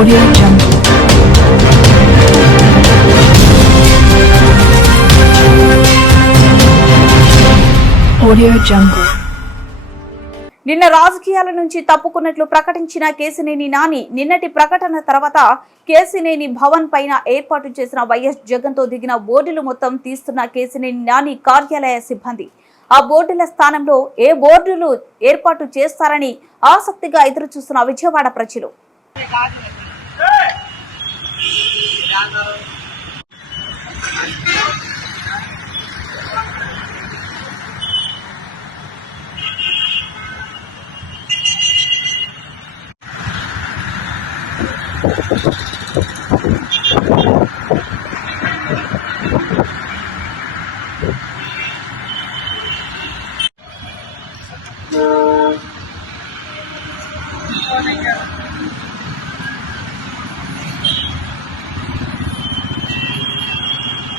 Audio Jungle. Audio Jungle. నిన్న రాజకీయాల నుంచి తప్పుకున్నట్లు ప్రకటించిన కేశినేని నాని నిన్నటి ప్రకటన తర్వాత కేశినేని భవన్ పైన ఏర్పాటు చేసిన వైఎస్ జగన్ తో దిగిన బోర్డులు మొత్తం తీస్తున్న కేశినేని నాని కార్యాలయ సిబ్బంది ఆ బోర్డుల స్థానంలో ఏ బోర్డులు ఏర్పాటు చేస్తారని ఆసక్తిగా ఎదురు చూస్తున్న విజయవాడ ప్రజలు. Morning.